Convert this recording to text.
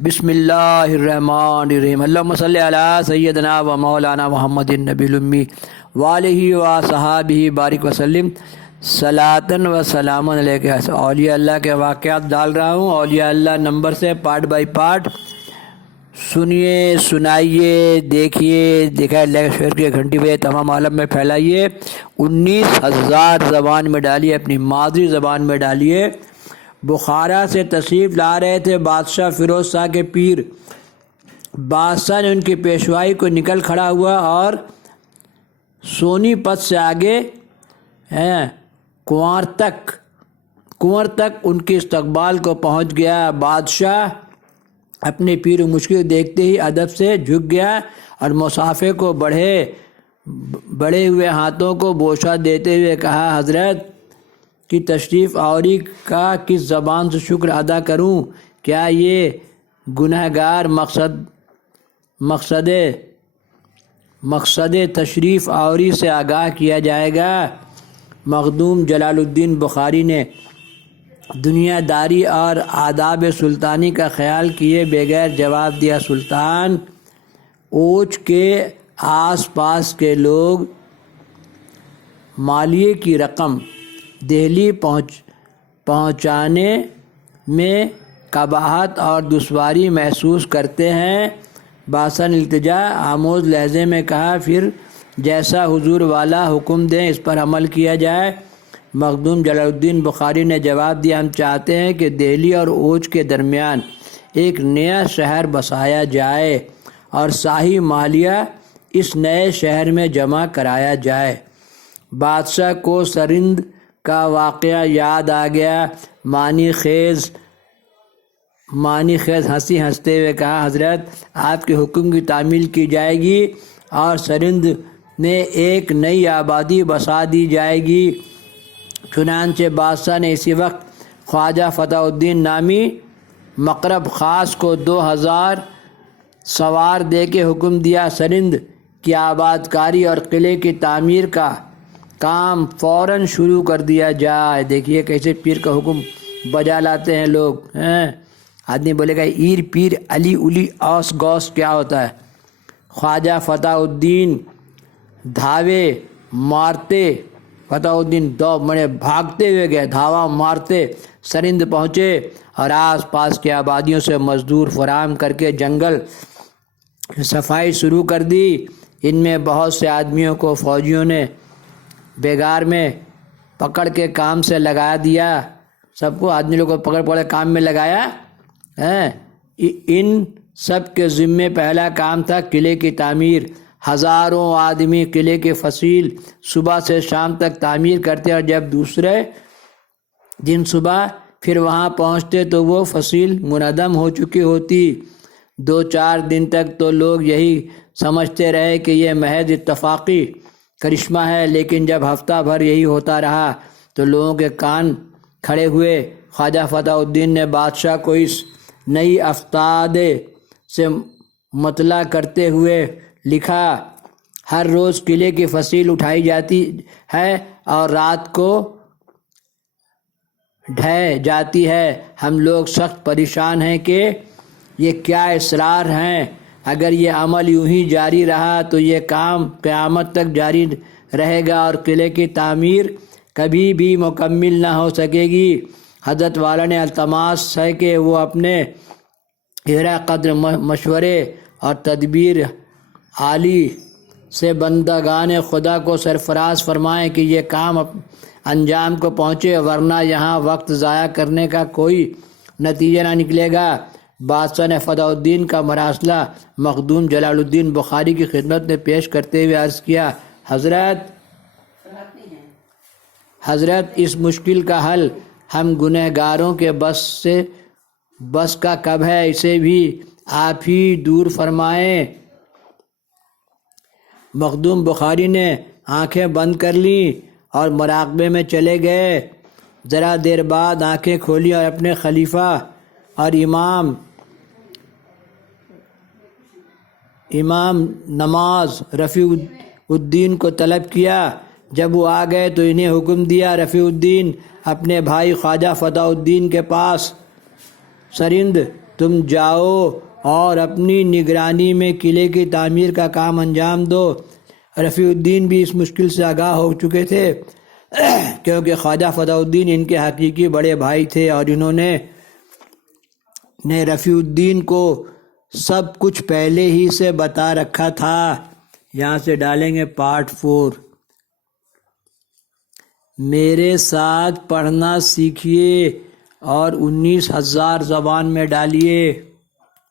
بسم اللہ الرحمن الرحیم اللہم صلی علی سیدنا و مولانا محمد النبی الامی وآلہ و صحابہ بارک وسلم صلاۃً و سلام علیہ۔ اولیاء اللہ کے واقعات ڈال رہا ہوں، اولیاء اللہ نمبر سے پارٹ بائی پارٹ سنیے، سنائیے، دیکھائے لائک شیئر کے گھنٹی بجے تمام عالم میں پھیلائیے۔ 19,000 زبان میں ڈالیے، اپنی مادری زبان میں ڈالیے۔ بخارا سے تشریف لا رہے تھے بادشاہ فیروز شاہ کے پیر۔ بادشاہ نے ان کی پیشوائی کو نکل کھڑا ہوا اور سونی پت سے آگے کنور تک ان کے استقبال کو پہنچ گیا۔ بادشاہ اپنے پیر و مشکل دیکھتے ہی ادب سے جھک گیا اور مسافر کو بڑھے ہوئے ہاتھوں کو بوسہ دیتے ہوئے کہا، حضرت کی تشریف آوری کا کس زبان سے شکر ادا کروں؟ کیا یہ گنہگار مقصد تشریف آوری سے آگاہ کیا جائے گا؟ مخدوم جلال الدین بخاری نے دنیا داری اور آداب سلطانی کا خیال کیے بغیر جواب دیا، سلطان اوچ کے آس پاس کے لوگ مالیے کی رقم دہلی پہنچانے میں قباحت اور دشواری محسوس کرتے ہیں۔ بادشاہ نے التجا آموز لہجے میں کہا، پھر جیسا حضور والا حکم دیں اس پر عمل کیا جائے۔ مخدوم جلال الدین بخاری نے جواب دیا، ہم چاہتے ہیں کہ دہلی اور اوچ کے درمیان ایک نیا شہر بسایا جائے اور شاہی مالیہ اس نئے شہر میں جمع کرایا جائے۔ بادشاہ کو سرند کا واقعہ یاد آ گیا۔ معنی خیز ہنستے ہوئے کہا، حضرت آپ کے حکم کی تعمیل کی جائے گی اور سرند میں ایک نئی آبادی بسا دی جائے گی۔ چنانچہ بادشاہ نے اسی وقت خواجہ فتح الدین نامی مقرب خاص کو 2,000 سوار دے کے حکم دیا، سرند کی آباد کاری اور قلعے کی تعمیر کا کام فوراً شروع کر دیا جائے۔ دیکھیے کیسے پیر کا حکم بجا لاتے ہیں لوگ۔ آدمی بولے گا ایر پیر علی الی اوس گوس کیا ہوتا ہے؟ خواجہ فتح الدین دھاوے مارتے، فتح الدین بھاگتے ہوئے گئے، دھاوا مارتے سرند پہنچے اور آس پاس کی آبادیوں سے مزدور فراہم کر کے جنگل صفائی شروع کر دی۔ ان میں بہت سے آدمیوں کو فوجیوں نے بیگار میں پکڑ کے کام سے لگا دیا۔ سب کو آدمی لوگوں کو پکڑ کام میں لگایا۔ ان سب کے ذمے پہلا کام تھا قلعے کی تعمیر۔ ہزاروں آدمی قلعے کے فصیل صبح سے شام تک تعمیر کرتے اور جب دوسرے دن صبح پھر وہاں پہنچتے تو وہ فصیل منہدم ہو چکی ہوتی۔ 2-4 دن تک تو لوگ یہی سمجھتے رہے کہ یہ محض اتفاقی کرشمہ ہے، لیکن جب ہفتہ بھر یہی ہوتا رہا تو لوگوں کے کان کھڑے ہوئے۔ خواجہ فتح الدین نے بادشاہ کو اس نئی افتاد سے مطلع کرتے ہوئے لکھا، ہر روز قلعے کی فصیل اٹھائی جاتی ہے اور رات کو ڈھہ جاتی ہے۔ ہم لوگ سخت پریشان ہیں کہ یہ کیا اسرار ہیں۔ اگر یہ عمل یوں ہی جاری رہا تو یہ کام قیامت تک جاری رہے گا اور قلعے کی تعمیر کبھی بھی مکمل نہ ہو سکے گی۔ حضرت والا نے التماس ہے کہ وہ اپنے اعلیٰ قدر مشورے اور تدبیر عالی سے بندگان خدا کو سرفراز فرمائیں کہ یہ کام انجام کو پہنچے، ورنہ یہاں وقت ضائع کرنے کا کوئی نتیجہ نہ نکلے گا۔ بادشاہ نے فتح الدین کا مراسلہ مخدوم جلال الدین بخاری کی خدمت میں پیش کرتے ہوئے عرض کیا، حضرت اس مشکل کا حل ہم گنہگاروں کے بس کا کب ہے، اسے بھی آپ ہی دور فرمائیں۔ مخدوم بخاری نے آنکھیں بند کر لیں اور مراقبے میں چلے گئے۔ ذرا دیر بعد آنکھیں کھولی اور اپنے خلیفہ اور امام نماز رفیع الدین کو طلب کیا۔ جب وہ آ گئے تو انہیں حکم دیا، رفیع الدین اپنے بھائی خواجہ فتح الدین کے پاس سرند تم جاؤ اور اپنی نگرانی میں قلعے کی تعمیر کا کام انجام دو۔ رفیع الدین بھی اس مشکل سے آگاہ ہو چکے تھے کیونکہ خواجہ فضاء الدین ان کے حقیقی بڑے بھائی تھے، اور انہوں نے رفیع الدین کو سب کچھ پہلے ہی سے بتا رکھا تھا۔ یہاں سے ڈالیں گے پارٹ 4۔ میرے ساتھ پڑھنا سیکھیے اور 19,000 زبان میں ڈالیے۔